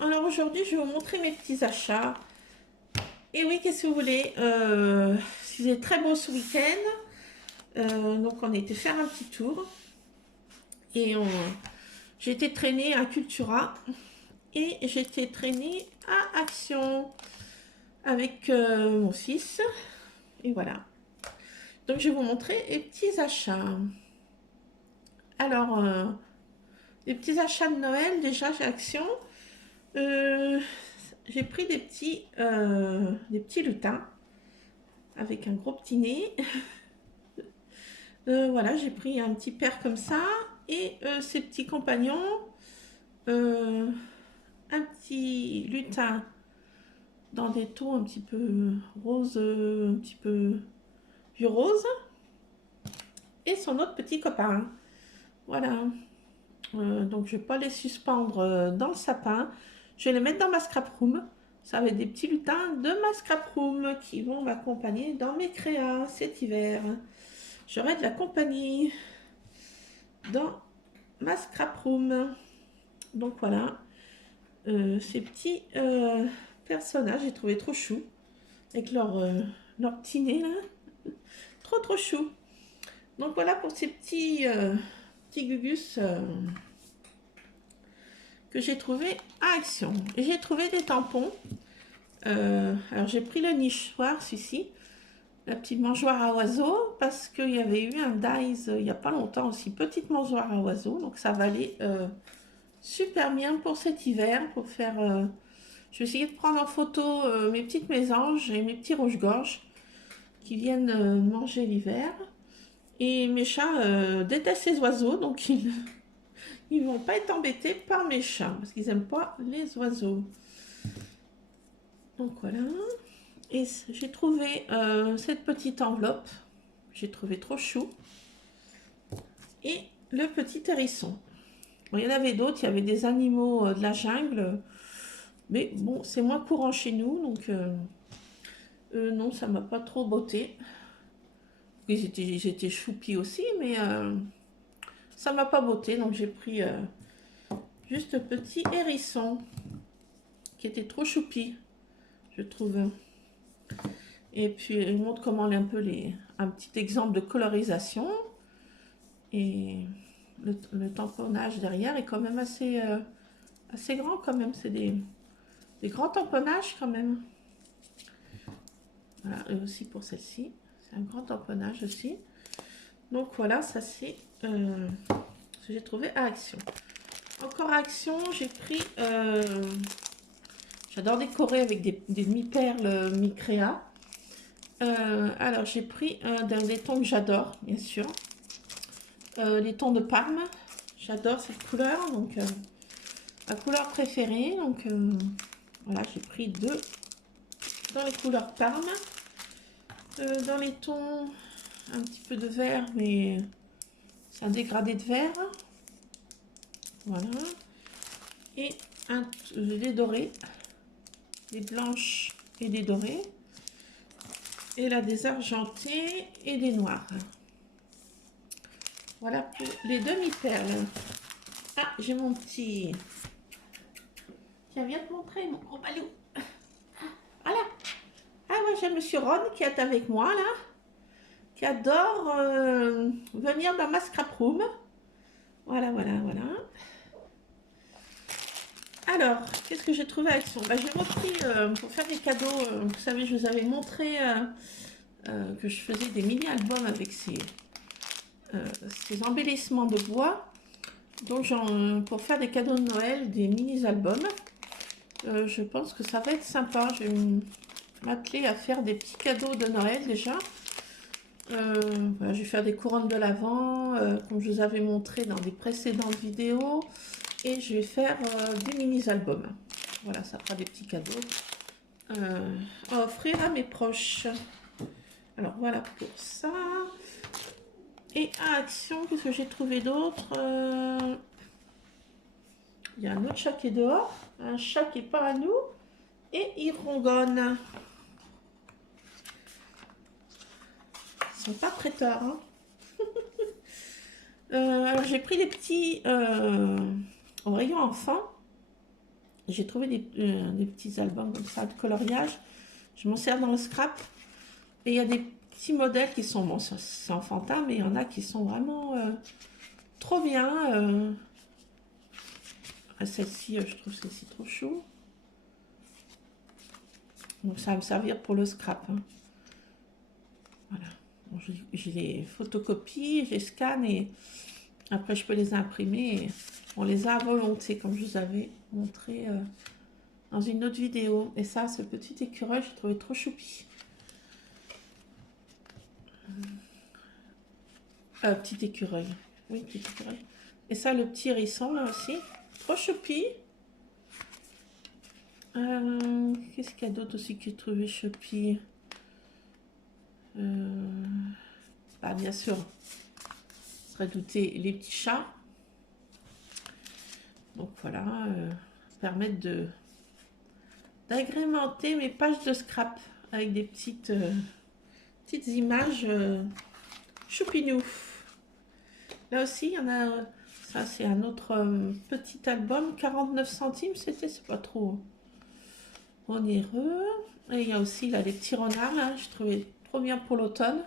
Alors aujourd'hui, je vais vous montrer mes petits achats. Et oui, qu'est-ce que vous voulez, c'était très beau ce week-end. Donc on a été faire un petit tour. Et j'ai été traînée à Cultura. Et j'ai été traînée à Action avec mon fils. Et voilà. Donc je vais vous montrer les petits achats. Alors, les petits achats de Noël, déjà chez Action. J'ai pris des petits lutins avec un gros petit nez. Voilà, j'ai pris un petit paire comme ça et ces petits compagnons, un petit lutin dans des tons un petit peu rose, un petit peu vieux rose, et son autre petit copain. Voilà. Donc je vais pas les suspendre dans le sapin. Je vais les mettre dans ma scrap room. Ça va être des petits lutins de ma scrap room qui vont m'accompagner dans mes créas cet hiver. J'aurai de la compagnie dans ma scrap room. Donc voilà. Ces petits personnages, j'ai trouvé trop chou. Avec leur petit nez là. Trop chou. Donc voilà pour ces petits gugus que j'ai trouvé à Action. J'ai trouvé des tampons. Alors j'ai pris le nichoir, celui-ci, la petite mangeoire à oiseaux, parce qu'il y avait eu un Dies il n'y a pas longtemps aussi, petite mangeoire à oiseaux, donc ça va aller super bien pour cet hiver, pour faire... je vais essayer de prendre en photo mes petites mésanges et mes petits rouges-gorges qui viennent manger l'hiver. Et mes chats détestent les oiseaux, donc ils ne vont pas être embêtés par mes chats, parce qu'ils n'aiment pas les oiseaux. Donc voilà. Et j'ai trouvé cette petite enveloppe. J'ai trouvé trop chou. Et le petit hérisson. Bon, il y en avait d'autres, il y avait des animaux de la jungle. Mais bon, c'est moins courant chez nous, donc non, ça m'a pas trop botté. Ils étaient choupis aussi, mais ça m'a pas botté, donc j'ai pris juste un petit hérisson qui était trop choupi, je trouve. Et puis il montre comment un peu un petit exemple de colorisation. Et le tamponnage derrière est quand même assez grand quand même. C'est des grands tamponnages quand même. Voilà, et aussi pour celle-ci. C'est un grand tamponnage aussi. Donc voilà, ça c'est ce que j'ai trouvé à Action. Encore à Action, j'ai pris... j'adore décorer avec des demi-perles mi-créa. Alors j'ai pris des tons que j'adore, bien sûr. Les tons de Parme. J'adore cette couleur, donc ma couleur préférée. Donc voilà, j'ai pris deux dans les couleurs Parme. Dans les tons un petit peu de vert, mais c'est un dégradé de vert. Voilà. Et des dorés, des blanches et des dorés. Et là, des argentés et des noirs. Voilà pour les demi-perles. Ah, j'ai mon petit... Tiens, viens te montrer mon gros balou. Voilà. Ah ouais, j'ai monsieur Ron qui est avec moi, là. Qui adore venir dans ma scrap room. Voilà. Alors, qu'est-ce que j'ai trouvé à Action? J'ai repris pour faire des cadeaux. Vous savez, je vous avais montré que je faisais des mini-albums avec ces embellissements de bois. Donc, pour faire des cadeaux de Noël, des mini-albums. Je pense que ça va être sympa. Je vais m'atteler à faire des petits cadeaux de Noël déjà. Voilà, je vais faire des couronnes de l'Avent, comme je vous avais montré dans des précédentes vidéos. Et je vais faire des mini-albums. Voilà, ça fera des petits cadeaux à offrir à mes proches. Alors voilà pour ça. Et à Action, qu'est-ce que j'ai trouvé d'autre? Il y a un autre chat qui est dehors. Un chat qui n'est pas à nous. Et il rongonne. Ils sont pas prêteurs. Hein. Alors j'ai pris les petits au rayon enfant. J'ai trouvé des petits albums comme ça de coloriage. Je m'en sers dans le scrap. Et il y a des petits modèles qui sont, bon, c'est enfantin, mais il y en a qui sont vraiment trop bien. Celle-ci, je trouve celle-ci trop chou. Donc ça va me servir pour le scrap. Hein. Voilà. Bon, je les photocopie, je les scanne et après je peux les imprimer. Et on les a à volonté, comme je vous avais montré dans une autre vidéo. Et ça, ce petit écureuil, j'ai trouvé trop choupi. Petit écureuil. Oui, petit écureuil. Et ça, le petit hérisson, là aussi. Trop choupi. Qu'est-ce qu'il y a d'autre aussi que j'ai trouvé choupi? Bah, bien sûr, redouter les petits chats. Donc voilà, permettre d'agrémenter mes pages de scrap avec des petites images choupinou. Là aussi, il y en a, ça c'est un autre petit album, 49 centimes, c'est pas trop onéreux. Et il y a aussi là les petits renards, là, je trouvais trop bien pour l'automne,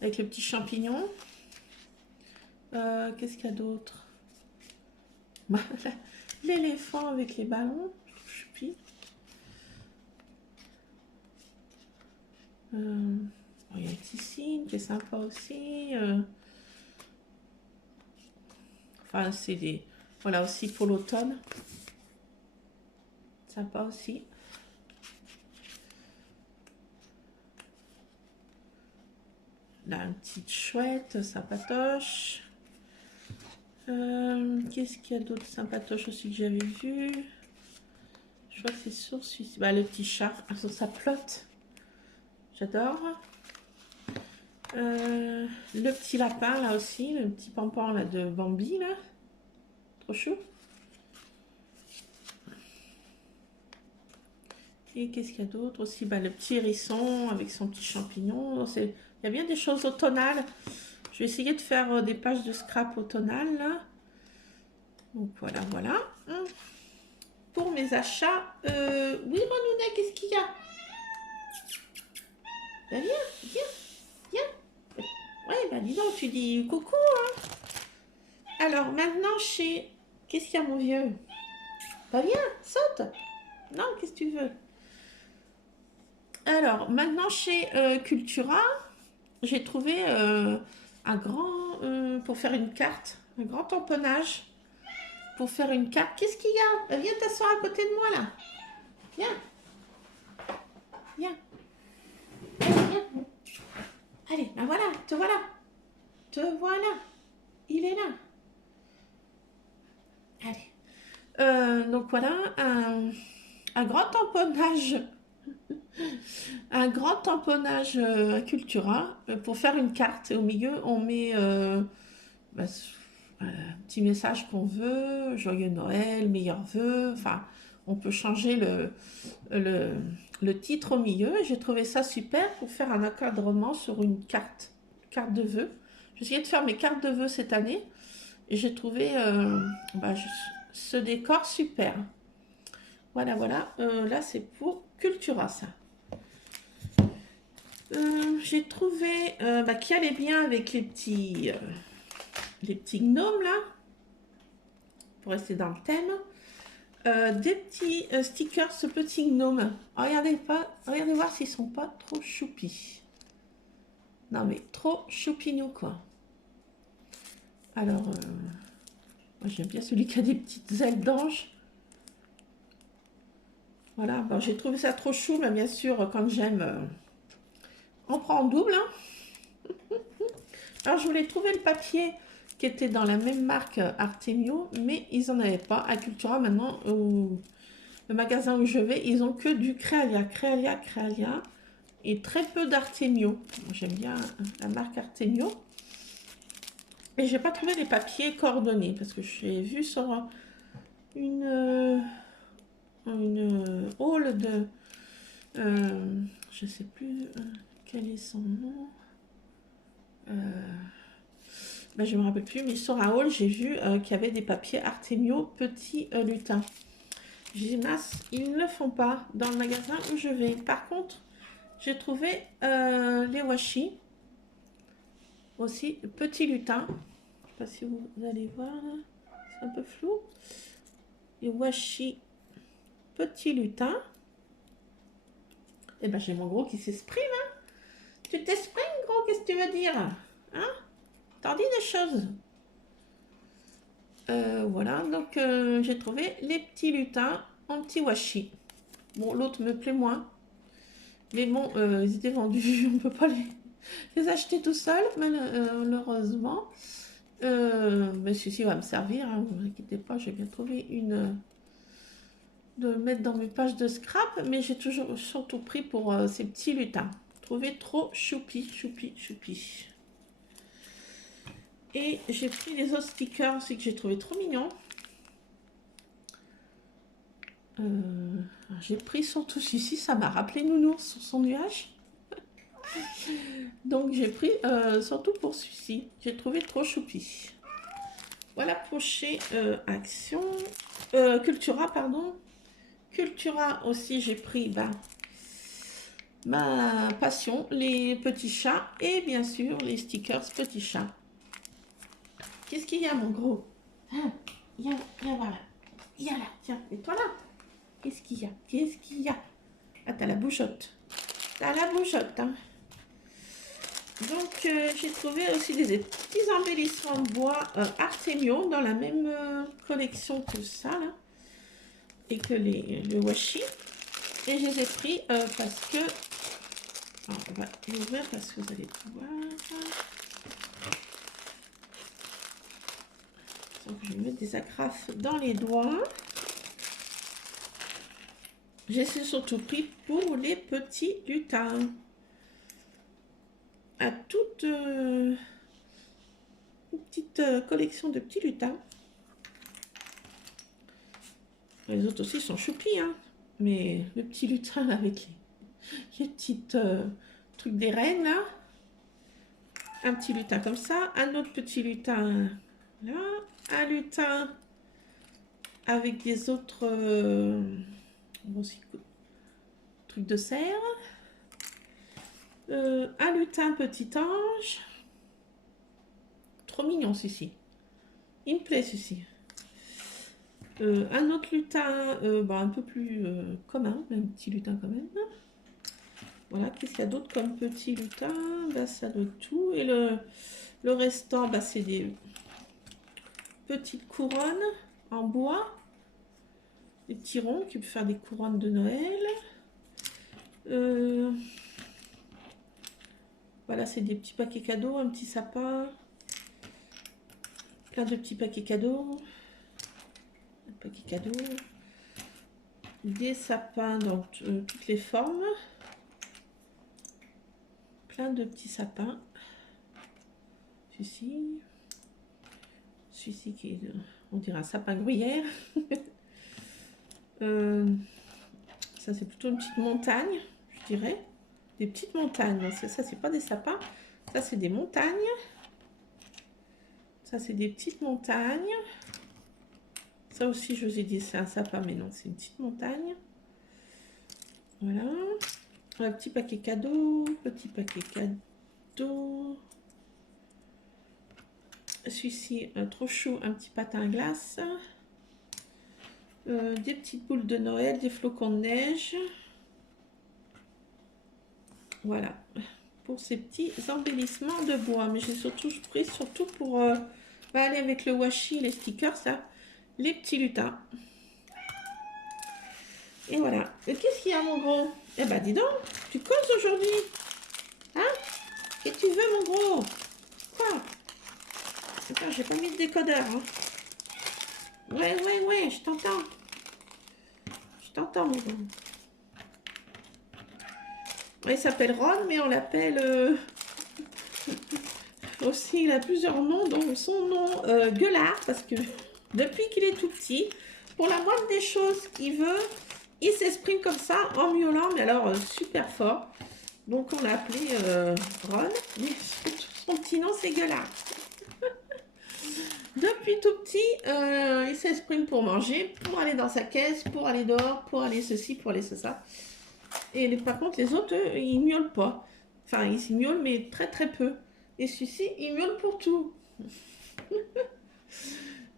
avec le petit champignon. Qu'est-ce qu'il y a d'autre? L'éléphant avec les ballons, choupi. Il y a un petit signe qui est sympa aussi. Enfin, c'est des... Voilà, aussi pour l'automne. Sympa aussi. Là, une petite chouette, sympatoche. Qu'est-ce qu'il y a d'autre sympatoche aussi que j'avais vu? Je crois que c'est sur celui-ci. Bah, le petit chat, sur sa plotte. J'adore. Le petit lapin, là aussi. Le petit pampan là, de Bambi, là. Trop chou. Et qu'est-ce qu'il y a d'autre aussi? Bah, le petit hérisson avec son petit champignon. Il y a bien des choses automnales. Je vais essayer de faire des pages de scrap automnales, là. Donc, voilà, voilà. Pour mes achats. Oui, Renounet, qu'est-ce qu'il y a? Bah, viens, viens, viens. Ouais, bah dis donc, tu dis coucou, hein. Alors, maintenant, chez... Qu'est-ce qu'il y a, mon vieux? Bah, viens, saute. Non, qu'est-ce que tu veux? Alors, maintenant, chez Cultura, j'ai trouvé un grand... pour faire une carte, un grand tamponnage. Pour faire une carte. Qu'est-ce qu'il y a? Bah, viens t'asseoir à côté de moi, là. Viens. Viens. Allez, viens. Allez, ben voilà, te voilà. Te voilà. Il est là. Allez. Donc voilà, un grand tamponnage. Un grand tamponnage à Cultura pour faire une carte. Et au milieu, on met bah, un petit message qu'on veut, joyeux Noël, meilleurs vœux. Enfin, on peut changer le titre au milieu. Et j'ai trouvé ça super pour faire un encadrement sur une carte de vœux. J'ai essayé de faire mes cartes de vœux cette année et j'ai trouvé ce décor super. Voilà, voilà. Là, c'est pour Cultura, ça. J'ai trouvé qui allait bien avec les petits gnomes, là. Pour rester dans le thème. Des petits stickers, ce petit gnome. Regardez voir s'ils sont pas trop choupis. Non, mais trop choupinou, quoi. Alors, moi j'aime bien celui qui a des petites ailes d'ange. Voilà, bon, j'ai trouvé ça trop chou, mais bien sûr, quand j'aime, on prend en double. Hein. Alors, je voulais trouver le papier qui était dans la même marque Artemio, mais ils n'en avaient pas. À Cultura, maintenant, le magasin où je vais, ils ont que du Créalia, Créalia, Créalia, et très peu d'Artemio. J'aime bien la marque Artemio. Et j'ai pas trouvé les papiers coordonnés, parce que j'ai vu sur une haul de... je sais plus quel est son nom. Ben, je me rappelle plus, mais sur un haul, j'ai vu qu'il y avait des papiers Artemio petit lutin. J'ai dit, mince, ils ne le font pas dans le magasin où je vais. Par contre, j'ai trouvé les washi. Aussi, petit lutin. Je ne sais pas si vous allez voir, c'est un peu flou. Les washi, petit lutin. Et ben, j'ai mon gros qui s'exprime. Hein. Tu t'exprimes, gros, qu'est-ce que tu veux dire? Hein? T'en dis des choses. Voilà, donc j'ai trouvé les petits lutins en petit washi. Bon, l'autre me plaît moins. Mais bon, ils étaient vendus, on ne peut pas les acheter tout seul, malheureusement. Mais celui-ci va me servir, hein, vous inquiétez pas, j'ai bien trouvé une de mettre dans mes pages de scrap, mais j'ai toujours surtout pris pour ces petits lutins. Trouvé trop choupi, choupi, choupi. Et j'ai pris les autres stickers aussi que j'ai trouvé trop mignons. J'ai pris surtout celui-ci, ça m'a rappelé Nounours sur son nuage. Donc j'ai pris surtout pour celui-ci. J'ai trouvé trop choupi. Voilà pour chez Action. Cultura, pardon. Cultura aussi, j'ai pris ma passion, les petits chats. Et bien sûr, les stickers petits chats. Qu'est-ce qu'il y a, mon gros? Viens voilà. Viens là, tiens, et toi là. Qu'est-ce qu'il y a? Qu'est-ce qu'il y a? Ah, t'as la bouchotte. T'as la bouchotte, hein. Donc, j'ai trouvé aussi des petits embellissements de bois Artemio dans la même collection que ça, là. Et que le washi. Et je les ai pris parce que... Alors, on va l'ouvrir parce que vous allez pouvoir... Donc, je vais mettre des agrafes dans les doigts. J'ai surtout pris pour les petits lutins. À toute une petite collection de petits lutins. Les autres aussi sont choupis, hein. Mais le petit lutin avec les petites trucs des reines, là. Un petit lutin comme ça. Un autre petit lutin là. Un lutin avec des autres trucs de serre. Un lutin petit ange. Trop mignon, celui-ci. Il me plaît, celui-ci. Un autre lutin, un peu plus commun, mais un petit lutin quand même. Voilà, qu'est-ce qu'il y a d'autre comme petit lutin? Ça doit tout. Et le restant, c'est des petites couronnes en bois. Des petits ronds qui peuvent faire des couronnes de Noël. Voilà, c'est des petits paquets cadeaux, un petit sapin. Plein de petits paquets cadeaux. Paquets cadeaux, des sapins dans toutes les formes, plein de petits sapins, celui-ci qui est, on dirait un sapin gruyère. Ça c'est plutôt une petite montagne, je dirais, des petites montagnes. Ça c'est pas des sapins, ça c'est des montagnes, ça c'est des petites montagnes. Ça aussi, je vous ai dit, c'est un sapin, mais non, c'est une petite montagne. Voilà. Un petit paquet cadeau, petit paquet cadeau. Celui-ci, trop chou, un petit patin à glace. Des petites boules de Noël, des flocons de neige. Voilà. Pour ces petits embellissements de bois. Mais j'ai surtout pris pour aller avec le washi, les stickers, ça. Les petits lutins. Et voilà. Et qu'est-ce qu'il y a, mon gros? Eh ben, dis donc, tu causes aujourd'hui. Hein? Qu'est-ce que tu veux, mon gros? Quoi? Attends, j'ai pas mis de décodeur. Hein. Ouais, je t'entends. Je t'entends, mon gros. Ouais, il s'appelle Ron, mais on l'appelle aussi, il a plusieurs noms, donc son nom, Gueulard, parce que depuis qu'il est tout petit, pour la moindre des choses qu'il veut, il s'exprime comme ça, en miaulant, mais alors super fort. Donc on l'a appelé Ron, mais son petit nom c'est Gueulard. Depuis tout petit, il s'exprime pour manger, pour aller dans sa caisse, pour aller dehors, pour aller ceci, pour aller ça. Et par contre, les autres, eux, ils miaulent pas. Enfin, ils miaulent, mais très très peu. Et celui-ci, il miaule pour tout.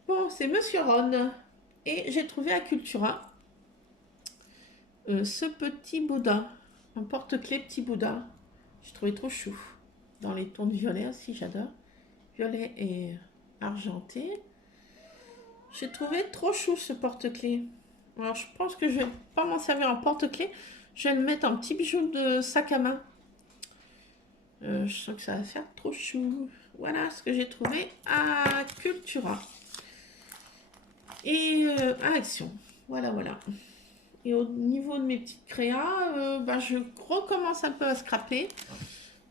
Bon, c'est Monsieur Ron. Et j'ai trouvé à Cultura ce petit Bouddha. Un porte-clés petit Bouddha. J'ai trouvé trop chou. Dans les tons de violet aussi, j'adore. Violet et argenté. J'ai trouvé trop chou ce porte-clés. Alors, je pense que je vais pas m'en servir en porte-clés. Je vais le mettre en petit bijou de sac à main. Je sens que ça va faire trop chou. Voilà ce que j'ai trouvé à Cultura. Et à Action. Voilà. Et au niveau de mes petites créas, je recommence un peu à scraper.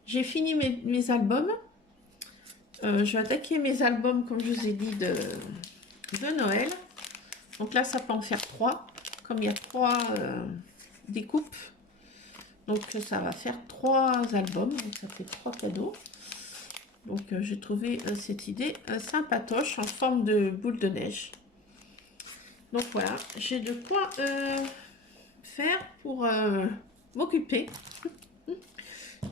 J'ai fini mes albums. Je vais attaquer mes albums, comme je vous ai dit, de Noël. Donc là, ça peut en faire 3. Comme il y a 3 découpes. Donc ça va faire 3 albums. Donc ça fait 3 cadeaux. Donc j'ai trouvé cette idée sympatoche en forme de boule de neige. Donc voilà, j'ai de quoi faire pour m'occuper.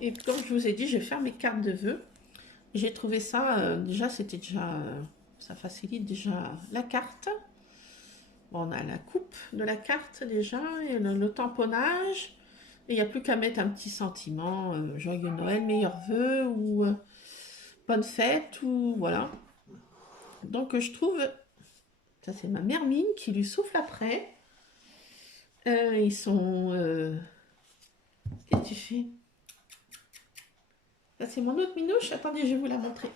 Et comme je vous ai dit, je vais faire mes cartes de vœux. J'ai trouvé ça, déjà c'était déjà, ça facilite déjà la carte. Bon, on a la coupe de la carte déjà, et le tamponnage. Et il n'y a plus qu'à mettre un petit sentiment, joyeux Noël, meilleurs vœux, ou bonne fête, ou voilà. Donc je trouve, ça c'est ma mère Mine qui lui souffle après. Ils sont... Qu'est-ce que tu fais? Ça c'est mon autre minouche, attendez, je vais vous la montrer.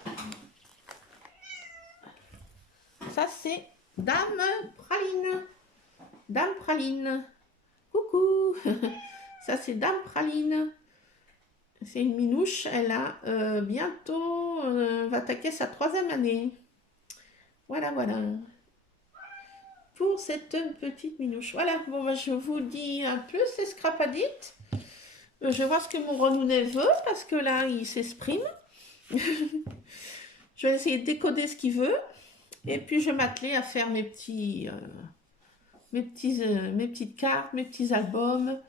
Ça c'est Dame Praline. Dame Praline. Coucou. Ça c'est Dame Praline. C'est une minouche, elle a bientôt... va attaquer sa 3e année. Voilà. Pour cette petite minouche. Voilà, bon, je vous dis un peu, c'est Scrapadite. Je vais voir ce que mon renounet veut, parce que là, il s'exprime. Je vais essayer de décoder ce qu'il veut. Et puis, je vais m'atteler à faire mes petites cartes, mes petits albums,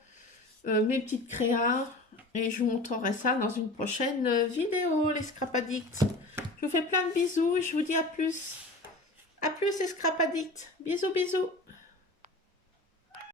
mes petites créas. Et je vous montrerai ça dans une prochaine vidéo, les Scrapadicts. Je vous fais plein de bisous et je vous dis à plus. À plus, les Scrapadicts. Bisous.